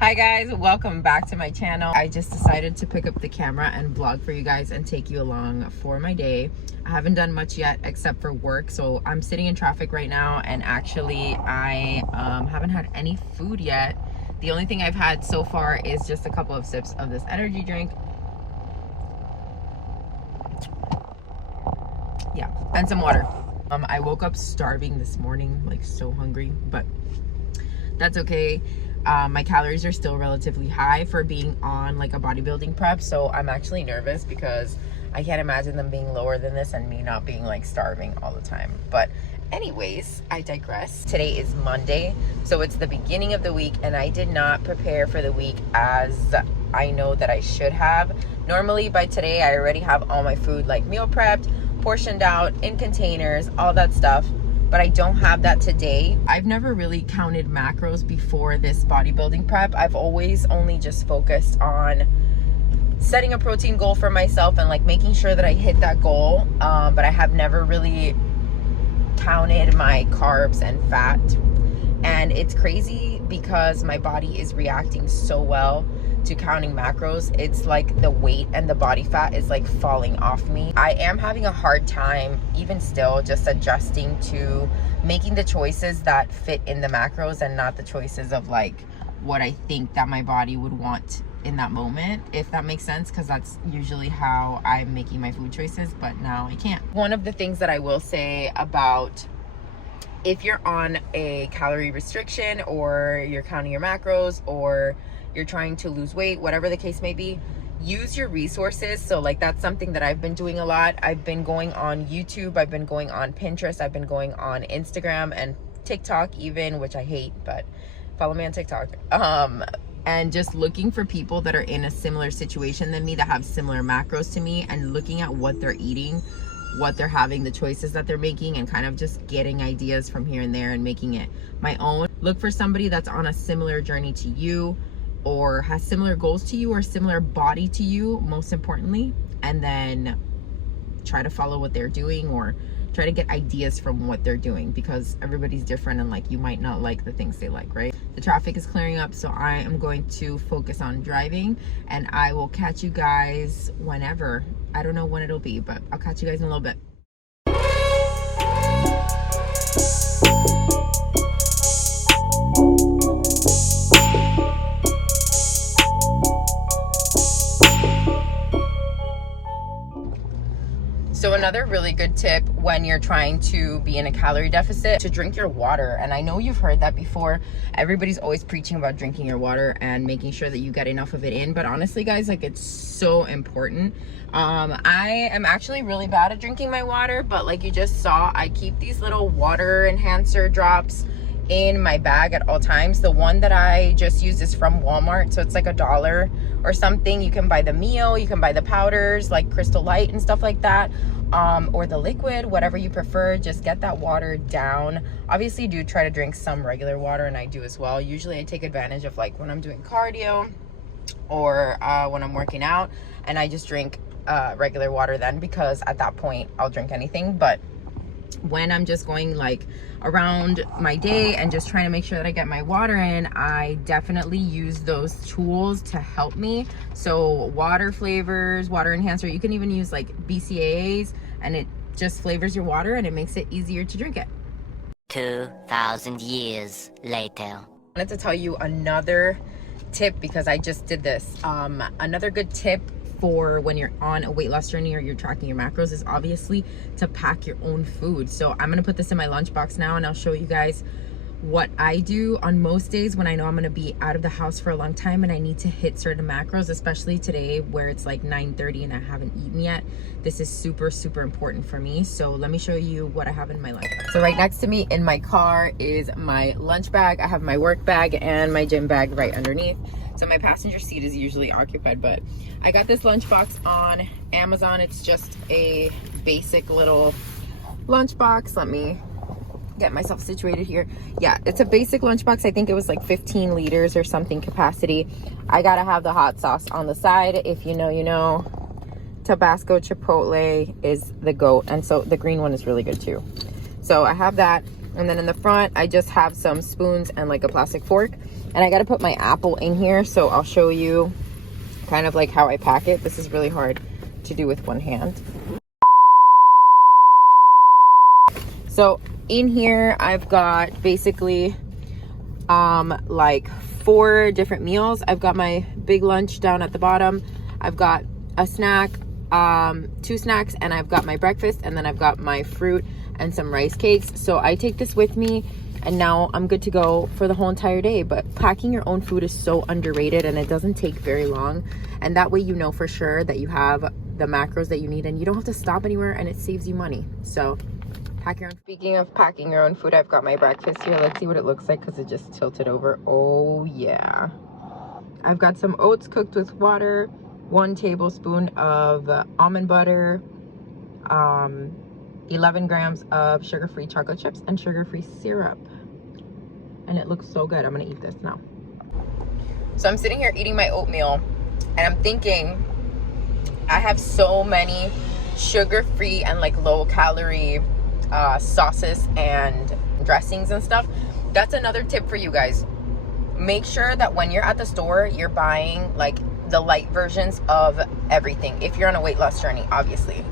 Hi guys, welcome back to my channel. I just decided to pick up the camera and vlog for you guys and take you along for my day. I haven't done much yet except for work, so I'm sitting in traffic right now, and actually I haven't had any food yet. The only thing I've had so far is just a couple of sips of this energy drink. Yeah, and some water. I woke up starving this morning, like so hungry, but that's okay. My calories are still relatively high for being on like a bodybuilding prep, so I'm actually nervous because I can't imagine them being lower than this and me not being like starving all the time. But anyways, I digress. Today is Monday, so it's the beginning of the week, and I did not prepare for the week as I know that I should have. Normally by today I already have all my food like meal prepped, portioned out in containers, all that stuff, but I don't have that today. I've never really counted macros before this bodybuilding prep. I've always only just focused on setting a protein goal for myself and like making sure that I hit that goal, but I have never really counted my carbs and fat. And it's crazy because my body is reacting so well to counting macros. It's like the weight and the body fat is like falling off me. I am having a hard time even still just adjusting to making the choices that fit in the macros and not the choices of like what I think that my body would want in that moment, if that makes sense, because that's usually how I'm making my food choices, but now I can't. One of the things that I will say about if you're on a calorie restriction or you're counting your macros or you're trying to lose weight, whatever the case may be, use your resources. So like that's something that I've been doing a lot. I've been going on YouTube, I've been going on Pinterest, I've been going on Instagram and TikTok even, which I hate, but follow me on TikTok. And just looking for people that are in a similar situation than me, that have similar macros to me, and looking at what they're eating, what they're having, the choices that they're making, and kind of just getting ideas from here and there and making it my own. Look for somebody that's on a similar journey to you, or has similar goals to you, or similar body to you, most importantly, and then try to follow what they're doing, or try to get ideas from what they're doing, because everybody's different and like you might not like the things they like, right? The traffic is clearing up, so I am going to focus on driving, and I will catch you guys whenever. I don't know when it'll be, but I'll catch you guys in a little bit. So another really good tip when you're trying to be in a calorie deficit, to drink your water. And I know you've heard that before. Everybody's always preaching about drinking your water and making sure that you get enough of it in. But honestly, guys, like it's so important. I am actually really bad at drinking my water, but like you just saw, I keep these little water enhancer drops in my bag at all times. The one that I just used is from Walmart, so it's like $1 or something. You can buy the meal, you can buy the powders like Crystal Light and stuff like that, or the liquid, whatever you prefer. Just get that water down. Obviously do try to drink some regular water, and I do as well. Usually I take advantage of like when I'm doing cardio or when I'm working out, and I just drink regular water then, because at that point I'll drink anything. But when I'm just going like around my day and just trying to make sure that I get my water in, I definitely use those tools to help me. So water flavors, water enhancer, you can even use like BCAAs, and it just flavors your water and it makes it easier to drink it. 2,000 years later. I wanted to tell you another tip because I just did this. Another good tip for when you're on a weight loss journey or you're tracking your macros is obviously to pack your own food. So I'm gonna put this in my lunchbox now, and I'll show you guys what I do on most days when I know I'm gonna be out of the house for a long time and I need to hit certain macros, especially today where it's like 9:30 and I haven't eaten yet. This is super, super important for me. So let me show you what I have in my lunch bag. So right next to me in my car is my lunch bag. I have my work bag and my gym bag right underneath. So my passenger seat is usually occupied, but I got this lunchbox on Amazon. It's just a basic little lunchbox. Let me get myself situated here. Yeah, it's a basic lunchbox. I think it was like 15 liters or something capacity. I gotta have the hot sauce on the side. If you know, you know. Tabasco Chipotle is the GOAT, and so the green one is really good too. So I have that. And then in the front, I just have some spoons and like a plastic fork. And I gotta put my apple in here, so I'll show you kind of like how I pack it. This is really hard to do with one hand. So in here, I've got basically like 4 different meals. I've got my big lunch down at the bottom. I've got a snack, 2 snacks, and I've got my breakfast, and then I've got my fruit and some rice cakes. So I take this with me, and now I'm good to go for the whole entire day. But packing your own food is so underrated, and it doesn't take very long. And that way you know for sure that you have the macros that you need, and you don't have to stop anywhere, and it saves you money. So pack your own. Speaking of packing your own food, I've got my breakfast here. Let's see what it looks like because it just tilted over. Oh yeah. I've got some oats cooked with water, 1 tablespoon of almond butter, 11 grams of sugar-free chocolate chips, and sugar-free syrup. And it looks so good. I'm gonna eat this now. So I'm sitting here eating my oatmeal, and I'm thinking I have so many sugar-free and like low-calorie sauces and dressings and stuff. That's another tip for you guys. Make sure that when you're at the store, you're buying like the light versions of everything. If you're on a weight loss journey, obviously,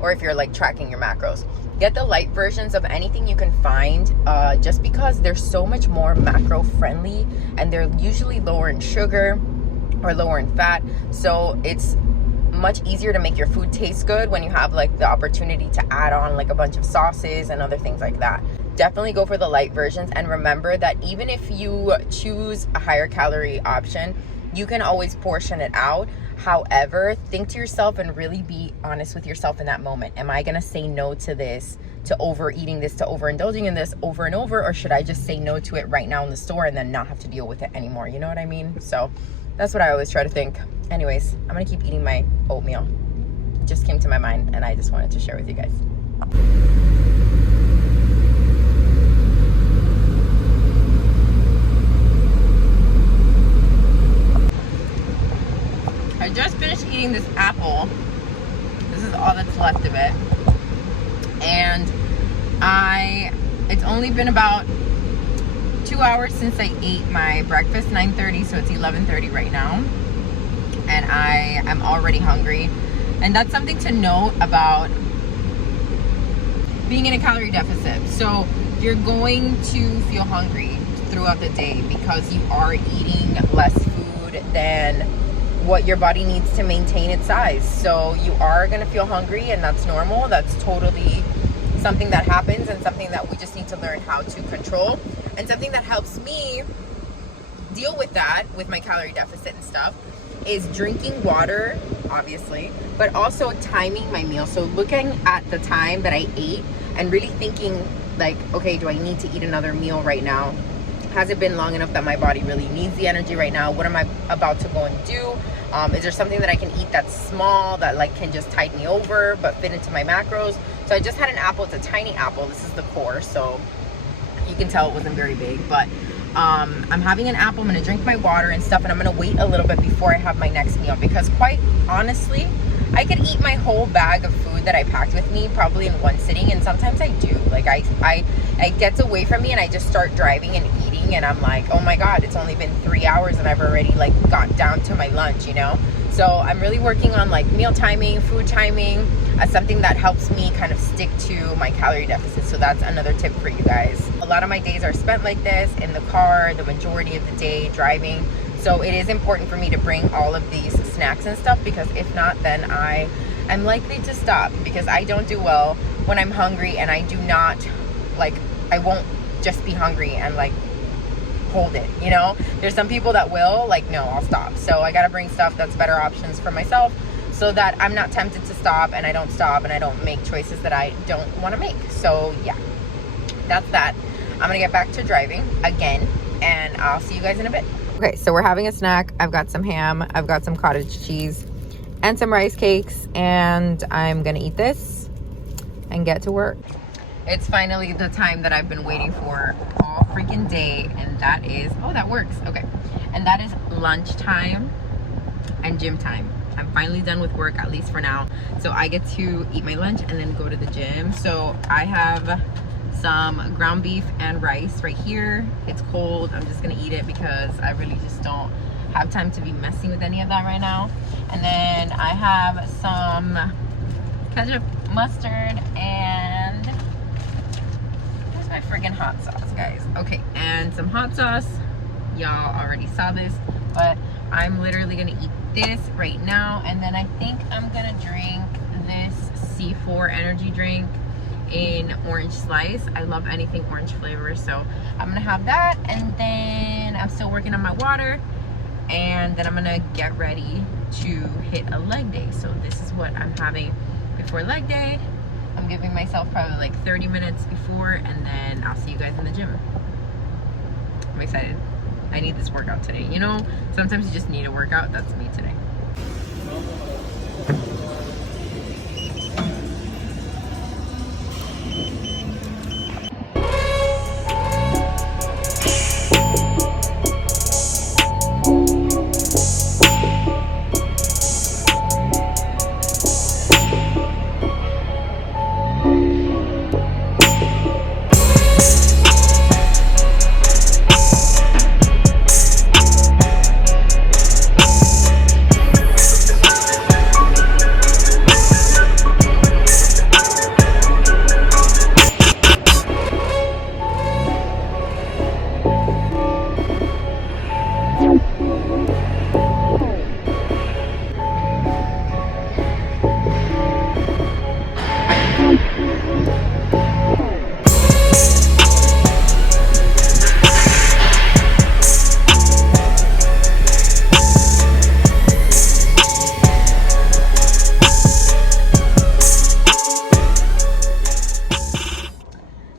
or if you're like tracking your macros, get the light versions of anything you can find, just because they're so much more macro friendly, and they're usually lower in sugar or lower in fat. So it's much easier to make your food taste good when you have like the opportunity to add on like a bunch of sauces and other things like that. Definitely go for the light versions, and remember that even if you choose a higher calorie option, you can always portion it out. However, think to yourself and really be honest with yourself in that moment. Am I gonna say no to this, to overeating this, to overindulging in this over and over, or should I just say no to it right now in the store and then not have to deal with it anymore? You know what I mean? So that's what I always try to think. Anyways, I'm gonna keep eating my oatmeal. It just came to my mind, and I just wanted to share with you guys. I just finished eating this apple. This is all that's left of it. And it's only been about 2 hours since I ate my breakfast, 9:30, so it's 11:30 right now. And I am already hungry. And that's something to note about being in a calorie deficit. So you're going to feel hungry throughout the day because you are eating less food than what your body needs to maintain its size. So you are going to feel hungry, and that's normal. That's totally something that happens, and something that we just need to learn how to control, and something that helps me deal with that with my calorie deficit and stuff is drinking water, obviously, but also timing my meal. So looking at the time that I ate and really thinking like, okay, do I need to eat another meal right now? Has it been long enough that my body really needs the energy right now? What am I about to go and do? Is there something that I can eat that's small, that like can just tide me over but fit into my macros? So I just had an apple. It's a tiny apple. This is the core, so you can tell it wasn't very big, but I'm having an apple. I'm gonna drink my water and stuff, and I'm gonna wait a little bit before I have my next meal, because quite honestly, I could eat my whole bag of food that I packed with me probably in one sitting, and sometimes I do. Like it gets away from me, and I just start driving and eating, and I'm like, oh my god, it's only been 3 hours and I've already like got down to my lunch, you know? So I'm really working on like meal timing, food timing, as something that helps me kind of stick to my calorie deficit. So that's another tip for you guys. A lot of my days are spent like this, in the car, the majority of the day driving. So it is important for me to bring all of these snacks and stuff, because if not, then I am likely to stop, because I don't do well when I'm hungry, and I do not, like, I won't just be hungry and like hold it, you know? There's some people that will, like, no, I'll stop. So I gotta bring stuff that's better options for myself, so that I'm not tempted to stop, and I don't stop, and I don't make choices that I don't want to make. So yeah, that's that. I'm gonna get back to driving again, and I'll see you guys in a bit. Okay, so we're having a snack. I've got some ham, I've got some cottage cheese, and some rice cakes, and I'm gonna eat this and get to work. It's finally the time that I've been waiting for all freaking day, and that is, oh, that works, okay. And that is lunchtime and gym time. I'm finally done with work, at least for now. So I get to eat my lunch and then go to the gym. So I have some ground beef and rice right here. It's cold. I'm just gonna eat it because I really just don't have time to be messing with any of that right now. And then I have some ketchup, mustard, and where's my friggin' hot sauce, guys? Okay, and some hot sauce. Y'all already saw this, but I'm literally gonna eat this right now. And then I think I'm gonna drink this C4 energy drink in orange slice. I love anything orange flavor, so I'm gonna have that. And then I'm still working on my water, and then I'm gonna get ready to hit a leg day. So this is what I'm having before leg day. I'm giving myself probably like 30 minutes before, and then I'll see you guys in the gym. I'm excited. I need this workout today. You know, sometimes you just need a workout. That's me today.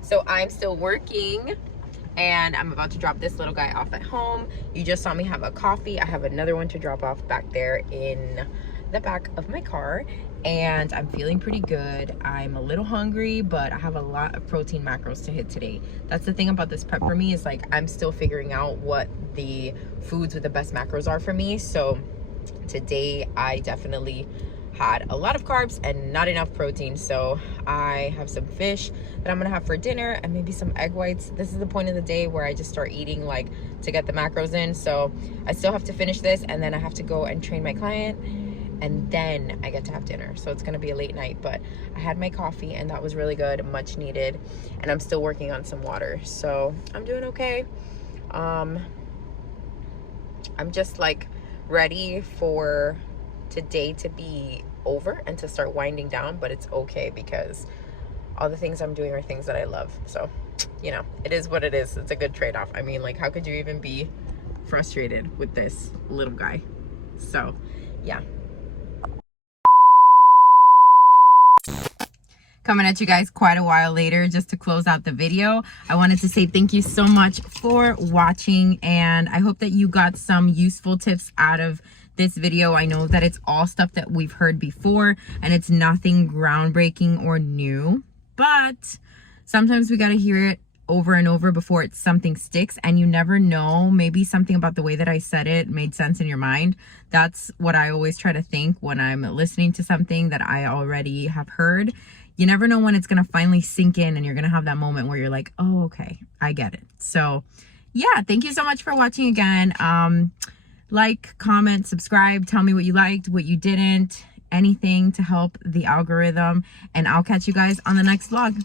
So I'm still working, and I'm about to drop this little guy off at home. You just saw me have a coffee. I have another one to drop off back there in the back of my car, and I'm feeling pretty good. I'm a little hungry, but I have a lot of protein macros to hit today. That's the thing about this prep for me, is like I'm still figuring out what the foods with the best macros are for me. So today I definitely had a lot of carbs and not enough protein, so I have some fish that I'm gonna have for dinner and maybe some egg whites. This is the point of the day where I just start eating, like, to get the macros in. So I still have to finish this, and then I have to go and train my client, and then I get to have dinner. So it's gonna be a late night, but I had my coffee and that was really good, much needed, and I'm still working on some water, so I'm doing okay. I'm just like ready for today to be over and to start winding down, but it's okay because all the things I'm doing are things that I love. So, you know, it is what it is. It's a good trade-off. I mean, like, how could you even be frustrated with this little guy? So, yeah. Coming at you guys quite a while later just to close out the video. I wanted to say thank you so much for watching, and I hope that you got some useful tips out of this video. I know that it's all stuff that we've heard before, and it's nothing groundbreaking or new, but sometimes we got to hear it over and over before it's something sticks, and you never know, maybe something about the way that I said it made sense in your mind. That's what I always try to think when I'm listening to something that I already have heard. You never know when it's going to finally sink in, and you're going to have that moment where you're like, oh, okay, I get it. So yeah, thank you so much for watching again. Like, comment, subscribe, tell me what you liked, what you didn't, anything to help the algorithm, and I'll catch you guys on the next vlog.